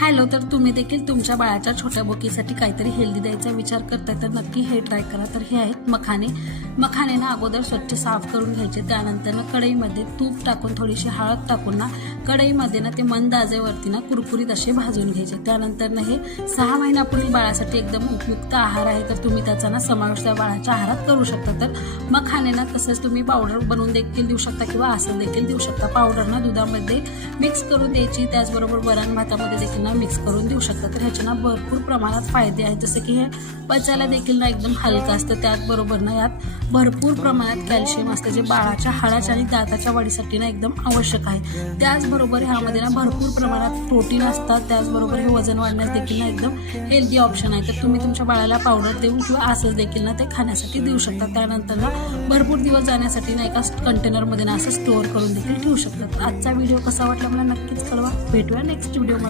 Hello, तर तुम्ही देखील तुमच्या बाळाच्या छोट्या बोकीसाठी काहीतरी हेल्दी द्यायचा विचार करताय तर नक्की हे ट्राय करा। तर हे आहेत मखाने। मखाने ना अगोदर स्वच्छ साफ करून घ्यायचे, त्यानंतर ना कढईमध्ये तूप टाकून थोडीशी हळद टाकून ना कढईमध्ये ना ते मंद आचेवरती ना कुरकुरीत असे भाजून घ्यायचे। त्यानंतर ना हे 6 महिन्यापूर्वी बाळासाठी एकदम उपयुक्त आहार आहे, तर तुम्ही त्याचा ना समावेश त्या बाळाच्या आहारात करू शकता। तर मखाने ना तसंच तुम्ही पावडर बनवून देखील देऊ शकता किंवा असं देखील देऊ शकता। पावडर ना दुधामध्ये मिक्स करून द्यायची, त्याचबरोबर वरण भातामध्ये देखील मिक्स करून देऊ शकता। तर ह्याचे ना भरपूर प्रमाणात फायदे आहेत, जसे की हे पचायला देखील ना एकदम हलकं असतं, त्याचबरोबर ना यात भरपूर प्रमाणात कॅल्शियम असतं, जे बाळाच्या हाडाच्या आणि दाताच्या वाढीसाठी ना एकदम आवश्यक आहे। त्याचबरोबर ह्यामध्ये ना भरपूर प्रमाणात प्रोटीन असतात, त्याचबरोबर हे वजन वाढण्यास देखील ना एकदम हेल्दी ऑप्शन आहे। तर तुम्ही तुमच्या बाळाला पावडर देऊन किंवा असंच देखील ना ते खाण्यासाठी देऊ शकता। त्यानंतर ना भरपूर दिवस जाण्यासाठी ना एका कंटेनरमध्ये ना असं स्टोअर करून देखील ठेवू शकतात। आजचा व्हिडिओ कसा वाटला मला नक्कीच कळवा। भेटूया नेक्स्ट व्हिडिओ।